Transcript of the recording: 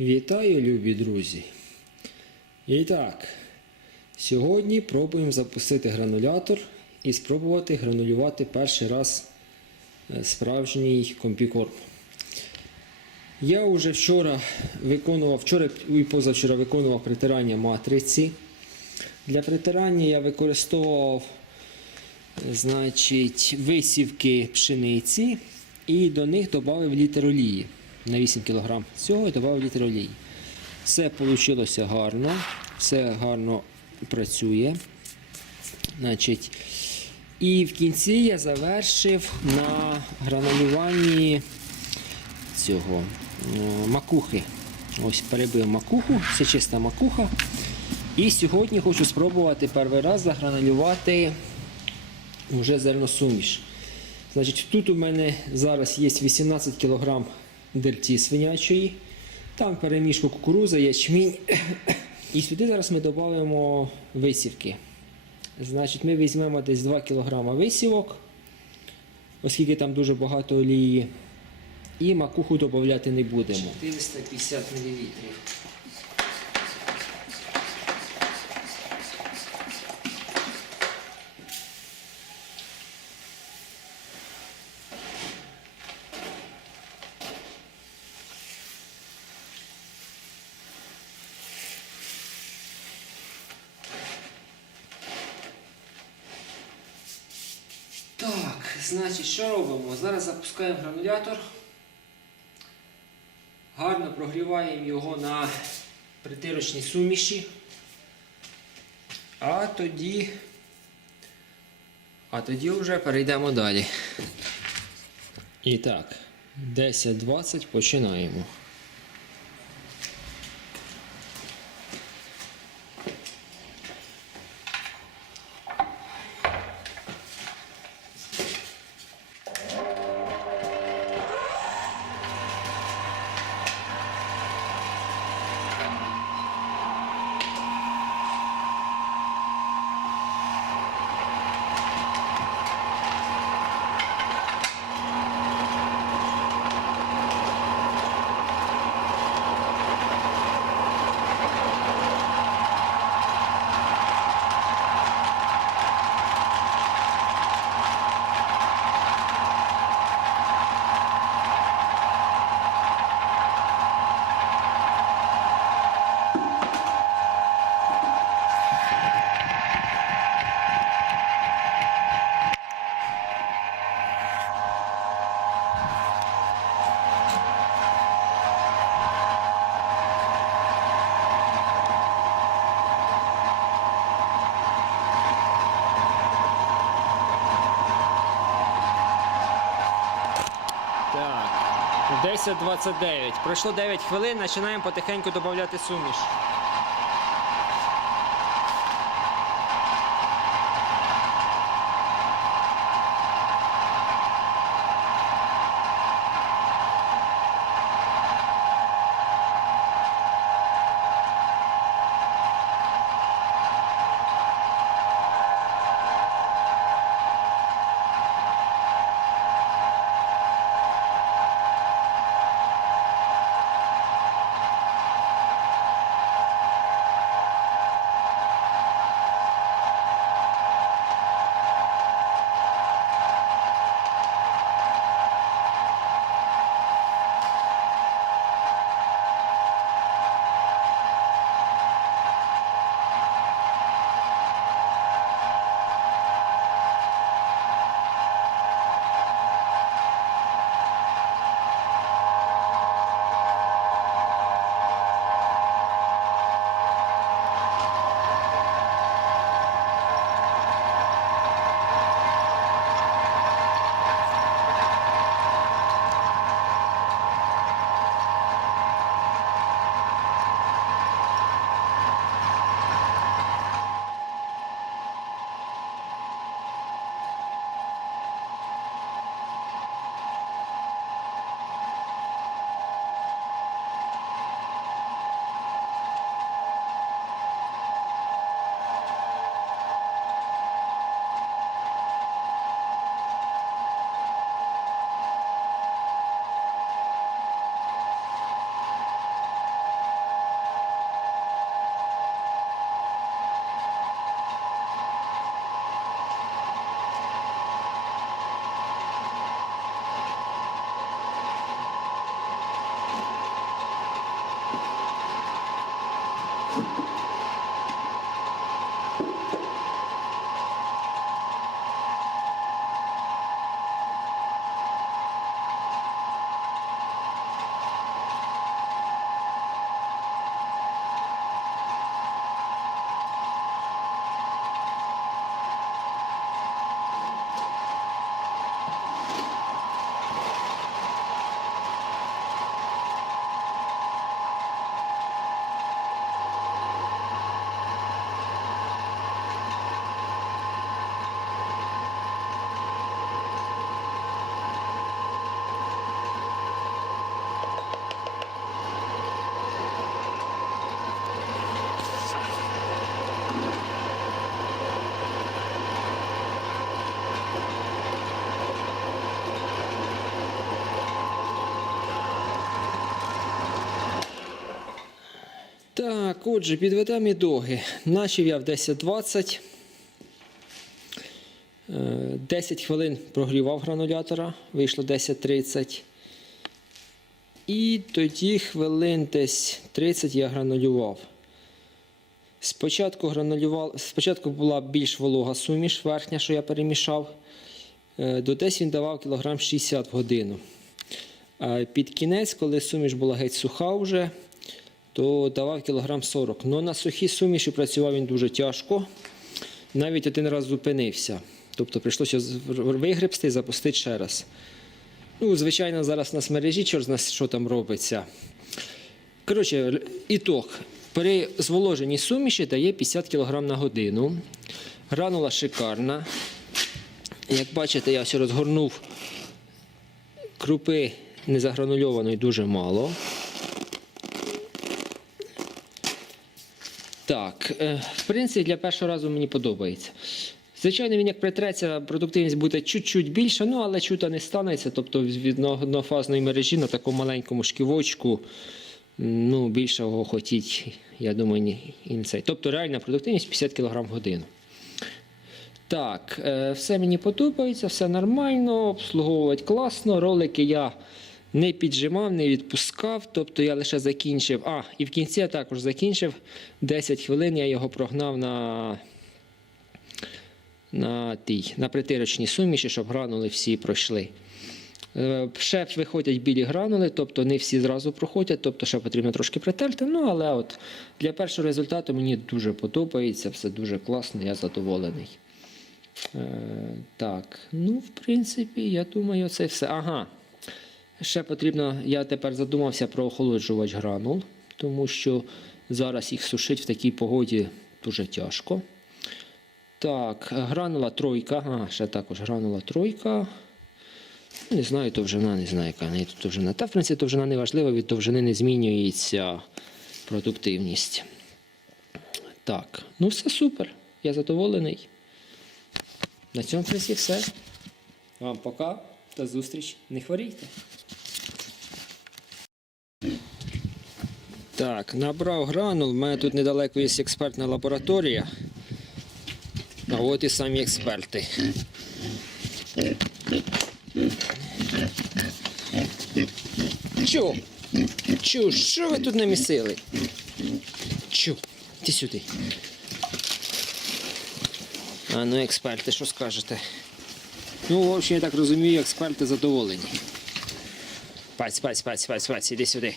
Вітаю, любі друзі! І так, сьогодні пробуємо запустити гранулятор і спробувати гранулювати перший раз е, справжній компікорм. Я вже вчора виконував, вчора і позавчора виконував притирання матриці. Для притирання я використовував значить, висівки пшениці і до них додав літр олії на 8 кг. Цього я додав літр олії. Все вийшло гарно, все гарно працює. Значить, і в кінці я завершив на гранулюванні цього е, макухи. Ось перебив макуху, це чиста макуха. І сьогодні хочу спробувати перший раз загранулювати вже зерносуміш. Значить, тут у мене зараз є 18 кг дерті свинячої, там перемішку кукуруза, ячмінь. І сюди зараз ми додамо висівки. Значить, ми візьмемо десь 2 кг висівок, оскільки там дуже багато олії. І макуху додати не будемо. 450 мл. Значить, що робимо? Зараз запускаємо гранулятор. Гарно прогріваємо його на притирочній суміші. А тоді. А тоді вже перейдемо далі. І так, 10-20 починаємо. Так, 10.29. Пройшло 9 хвилин, починаємо потихеньку додати суміш. Так, отже, підведемо ідоги. Начав я в 10.20. Е, 10 хвилин прогрівав гранулятора, вийшло 10.30. І тоді хвилин десь 30 я гранулював. Спочатку, гранулював, спочатку була більш волога суміш, верхня, що я перемішав. Е, До десь він давав кілограм 60 в годину. А під кінець, коли суміш була геть суха вже, то давав кілограм 40. Ну на сухій суміші працював він дуже тяжко. Навіть один раз зупинився. Тобто прийшлося вигребсти і запустити ще раз. Ну, звичайно, зараз у нас в мережі, чорт знає, що там робиться. Коротше, ітог. При зволоженні суміші дає 50 кг на годину. Гранула шикарна. Як бачите, я все розгорнув крупи незагранульованої дуже мало. Так, е, в принципі, для першого разу мені подобається. Звичайно, він як притреться, продуктивність буде чуть-чуть більша, ну але чута не станеться. Тобто від однофазної мережі на такому маленькому шківочку ну, більшого хотіть, я думаю, ні, і не цей. Тобто реальна продуктивність 50 кг в годину. Так, е, все мені подобається, все нормально, обслуговувати класно. Ролики я не піджимав, не відпускав. Тобто я лише закінчив. А, і в кінці я також закінчив 10 хвилин, я його прогнав на, на, тій, на притирочній суміші, щоб гранули всі пройшли. Ще виходять білі гранули, тобто не всі зразу проходять, тобто ще потрібно трошки притерти. Ну, але от для першого результату мені дуже подобається, все дуже класно, я задоволений. Е, так, ну, в принципі, я думаю, це все. Ага. Ще потрібно, я тепер задумався про охолоджувач гранул, тому що зараз їх сушити в такій погоді дуже тяжко. Так, гранула тройка. Ага, ще також гранула тройка. Не знаю, довжина, не знаю, яка в неї тут довжина. Та, в принципі, довжина не важлива, від довжини не змінюється продуктивність. Так, ну все супер. Я задоволений. На цьому, все. Вам пока. До зустріч. Не хворійте. Так, набрав гранул. У мене тут недалеко є експертна лабораторія. А от і самі експерти. Чо? Чо? Що ви тут намісили? Чо? Ти сюди. А ну, експерти, що скажете? Ну, в общем, я так розумію, експерти задоволені. Паць, паць, паць, паць, паць, іди сюди.